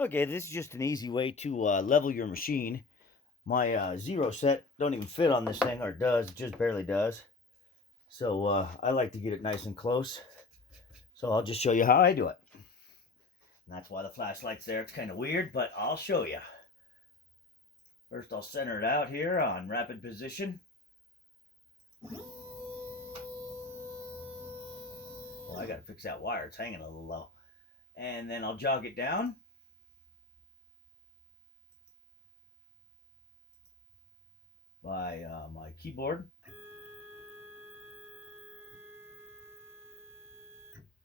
Okay, this is just an easy way to level your machine. My zero set don't even fit on this thing, or it does, it just barely does. So I like to get it nice and close. So I'll just show you how I do it. And that's why the flashlight's there. It's kind of weird, but I'll show you. First I'll center it out here on rapid position. Well, I gotta fix that wire, it's hanging a little low. And then I'll jog it down. By my keyboard.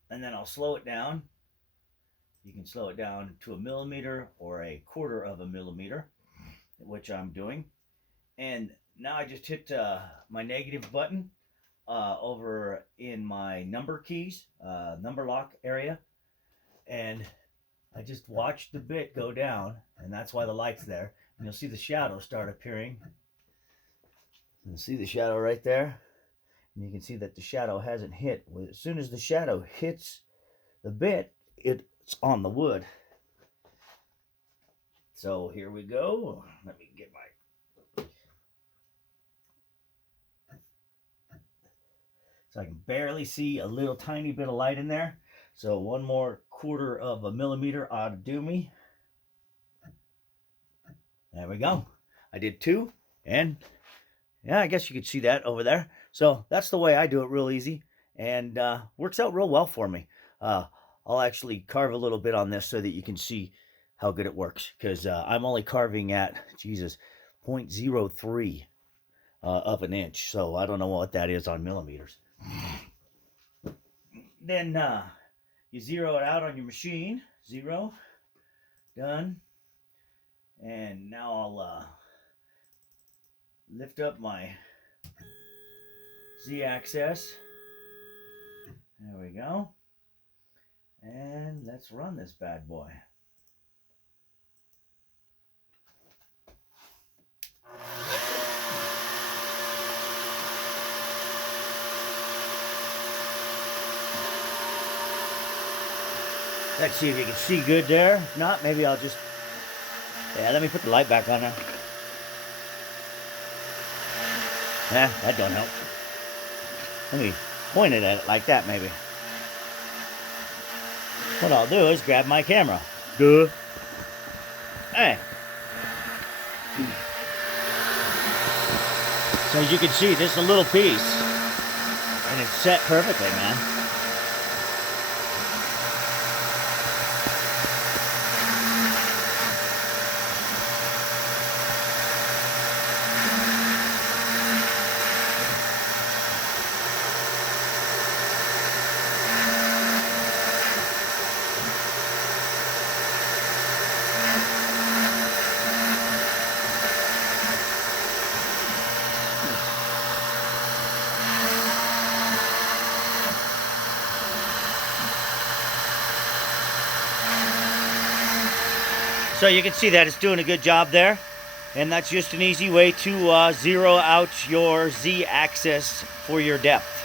And then I'll slow it down. You can slow it down to 1 millimeter or 1/4 of a millimeter, which I'm doing. And now I just hit my negative button over in my number keys, number lock area. And I just watch the bit go down, and that's why the light's there. And you'll see the shadow start appearing. You see the shadow right there? And you can see that the shadow hasn't hit. As soon as the shadow hits the bit, it's on the wood. So here we go. Let me get my... So I can barely see a little tiny bit of light in there. So 1 more 1/4 of a millimeter ought to do me. There we go. I did 2, and yeah, I guess you could see that over there. So that's the way I do it, real easy, and works out real well for me. I'll actually carve a little bit on this so that you can see how good it works, because I'm only carving at, Jesus, 0.03 of an inch. So I don't know what that is on millimeters. Then you zero it out on your machine. 0. Done. And now I'll lift up my Z-axis. There we go. And let's run this bad boy. Let's see if you can see good there. If not, maybe I'll just... Yeah, let me put the light back on there. Nah, that don't help. Let me point it at it like that, maybe. What I'll do is grab my camera. Duh. Hey. So as you can see, this is a little piece. And it's set perfectly, man. So you can see that it's doing a good job there. And that's just an easy way to zero out your Z-axis for your depth.